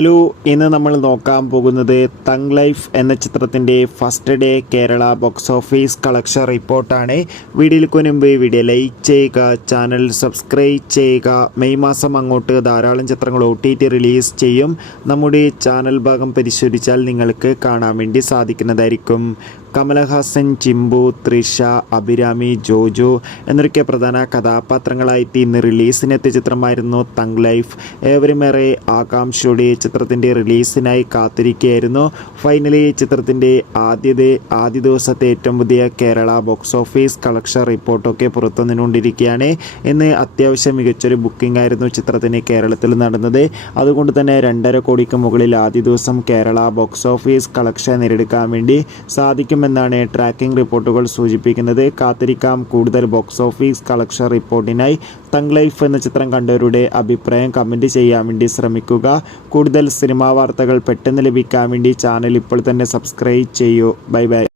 Hello, ഇന്ന് നമ്മൾ നോക്കാൻ പോകുന്നത് തഗ് ലൈഫ് എന്ന ചിത്രത്തിൻ്റെ first day Kerala box office collection റിപ്പോർട്ടാണ്. വീഡിയോയ്ക്ക് മുൻപ് വീഡിയോ ലൈക്ക് ചെയ്യുക, ചാനൽ സബ്സ്ക്രൈബ് ചെയ്യുക. മെയ് മാസം അങ്ങോട്ട് ധാരാളം ചിത്രങ്ങൾ OTT റിലീസ് ചെയ്യും. നമ്മുടെ ചാനൽ ഭാഗം പരിശോധിച്ചാൽ നിങ്ങൾക്ക് കാണാൻ വേണ്ടി സാധിക്കുന്നതായിരിക്കും. കമലഹാസൻ, ചിമ്പു, തൃഷ, അഭിരാമി, ജോജോ എന്നൊക്കെ പ്രധാന കഥാപാത്രങ്ങളായിട്ട് ഇന്ന് റിലീസിനെത്തിയ ചിത്രമായിരുന്നു തഗ് ലൈഫ്. ഏവരുമേറെ ആകാംക്ഷയോടെ ചിത്രത്തിൻ്റെ റിലീസിനായി കാത്തിരിക്കുകയായിരുന്നു. ഫൈനലി ചിത്രത്തിൻ്റെ ആദ്യ ദിവസത്തെ ഏറ്റവും പുതിയ കേരള ബോക്സ് ഓഫീസ് കളക്ഷൻ റിപ്പോർട്ടൊക്കെ പുറത്തു നിന്നുകൊണ്ടിരിക്കുകയാണ്. ഇന്ന് അത്യാവശ്യം മികച്ചൊരു ബുക്കിംഗ് ആയിരുന്നു ചിത്രത്തിന് കേരളത്തിൽ നടന്നത്. അതുകൊണ്ട് തന്നെ 2.5 കോടിക്ക് മുകളിൽ ആദ്യ ദിവസം കേരള ബോക്സ് ഓഫീസ് കളക്ഷൻ നേടിയെടുക്കാൻ വേണ്ടി സാധിക്കുമെന്നാണ് ട്രാക്കിംഗ് റിപ്പോർട്ടുകൾ സൂചിപ്പിക്കുന്നത്. കാത്തിരിക്കാം കൂടുതൽ ബോക്സ് ഓഫീസ് കളക്ഷൻ റിപ്പോർട്ടിനായി. തഗ് ലൈഫ് എന്ന ചിത്രം കണ്ടവരുടെ അഭിപ്രായം കമൻറ്റ് ചെയ്യാൻ വേണ്ടി ശ്രമിക്കുക. കൂടുതൽ സിനിമാ വാർത്തകൾ പെട്ടെന്ന് ലഭിക്കാൻ വേണ്ടി ചാനൽ ഇപ്പോൾ തന്നെ സബ്സ്ക്രൈബ് ചെയ്യൂ. Bye bye.